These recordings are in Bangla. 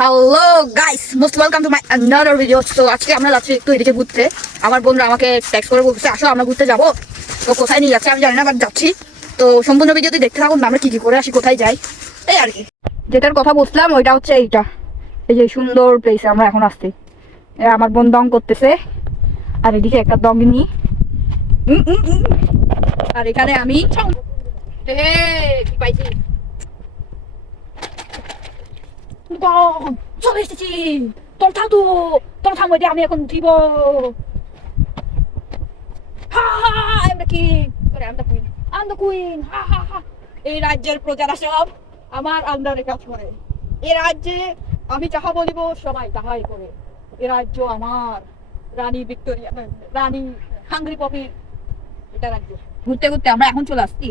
Hello guys, most welcome to my another video. তো আজকে আমরা যাচ্ছি একটু এদিকে ঘুরতে। আমার বন্ধুরা আমাকে টেক্সট করে বলছে আসো আমরা ঘুরতে যাবো। তো কোথায় নিয়ে যাচ্ছে আমি জানি না, বাট যাচ্ছি। তো সম্পূর্ণ ভিডিওতে দেখতে থাকুন আমরা কি কি করে আসি, কোথায় যাই, এই আর কি। যেটার কথা বলছিলাম ওইটা হচ্ছে এইটা, এই যে সুন্দর প্লেসে আমরা এখন আসছি। আমার বোন দং করতেছে আর এদিকে একটা দগনি, আর এখানে আমি কি পাইছি, চলে এসেছি। তোর থাকতো, তোর থামো, আমি এখন দিব। এই রাজ্যের প্রজারা সব আমার আন্ডারে কাজ করে। এ রাজ্যে আমি যাহা বলিব সবাই তাহাই করে। এ রাজ্য আমার, রানী ভিক্টোরিয়া, রানী হাঙ্গরি পপির এটা রাজ্য। ঘুরতে ঘুরতে আমরা এখন চলে আসছি।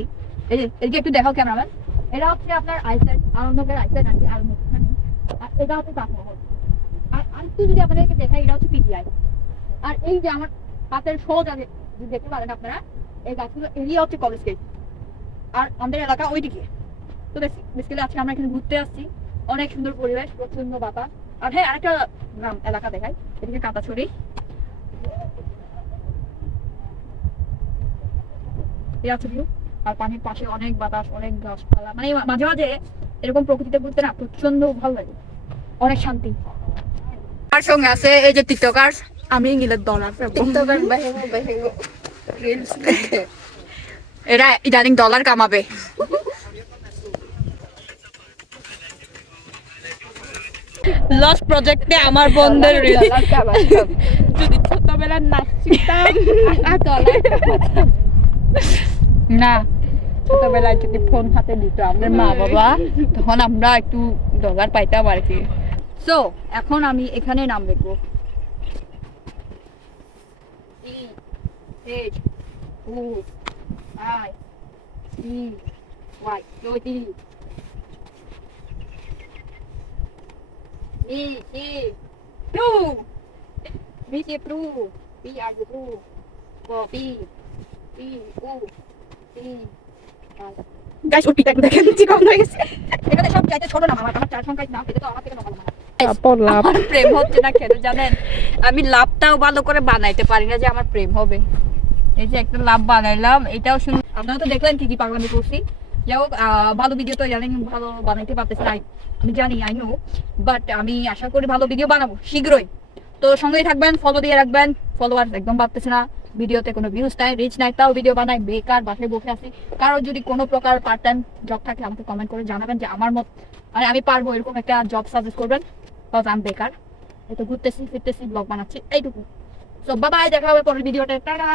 এই যে এদিকে একটু দেখাও ক্যামেরাম্যান। এটা হচ্ছে আপনার আইল্যান্ড, আনন্দকের আইল্যান্ড আর কি, আনন্দ। আর এটা হচ্ছে তাজমহল। আর আরেকটু যদি আপনাদেরকে দেখাই, এটা হচ্ছে পিটিআই। আর এই যে আমার হাতের সোজা যদি দেখতে পারেন আপনারা, এই গাছগুলো এরিয়া হচ্ছে কলেজ গেট। আর আমাদের এলাকা ওইদিকে। তো বেসিক্যালি আজকে আমরা এখানে ঘুরতে আসছি। অনেক সুন্দর পরিবেশ, প্রচন্ড বাতাস। আর হ্যাঁ, আরেকটা গ্রাম এলাকা দেখাই, এদিকে কাঁটাছড়ি। আর পানির পাশে অনেক বাতাস, অনেক গাছপালা, মানে মাঝে মাঝে এরকম প্রকৃতিতে ঘুরতে না প্রচন্ড ভালো লাগে, অনেক শান্তি। আর সঙ্গে আছে এই যে টিকটকার, আমি ইংলিশ ডলার টিকটকার এরা ইদানিং ডলার কামাবে। লস্ট প্রজেক্টে আমার বন্ধের যদি ছোটবেলার নাচ শিখতাম না, ছোটবেলায় যদি ফোন হাতে দিত আমাদের মা বাবা, তখন আমরা একটু ডলার পাইতাম আর কি। সো এখন আমি এখানে নাম লিখবো, গাইস ওর পিটা একটু দেখেন, চিকন হয়ে গেছে। এখানে সব চাইতে ছোট নাম, আমার চার সংখ্যায় নাম, এটা তো আমার থেকে নকল না। আমার প্রেম হচ্ছে না কেন জানেন? আমি লাভটাও ভালো করে বানাইতে পারি না যে আমার প্রেম হবে। এই যে একটা লাভ বানাইলাম, এটাও শুনুন। আপনারা তো দেখলেন কি কি পাগলামি করছি। যাই হোক, ভালো ভিডিও তো জানেন ভালো বানাইতে পারতেছি না, আমি জানি, আই নো। বাট আমি আশা করি ভালো ভিডিও বানাবো শীঘ্রই। তো সঙ্গেই থাকবেন, ফলো দিয়ে রাখবেন। ফলোয়ার একদম পারতেছে না, ভিডিওতে কোনো ভিউজ নাই, রিচ নাই, তাও ভিডিও বানাই, বেকার বাসায় বসে আছি। কারো যদি কোনো প্রকার পার্ট টাইম জব থাকে আমাকে কমেন্ট করে জানাবেন যে আমার মত, মানে আমি পারবো এরকম একটা জব সাজেস্ট করবেন। বিকজ আমি বেকার, এই তো ঘুরতেছি ফিরতেছি, ব্লগ বানাচ্ছি, এইটুকু। সো বাই বাই, দেখা হবে পরের ভিডিওতে, টাটা।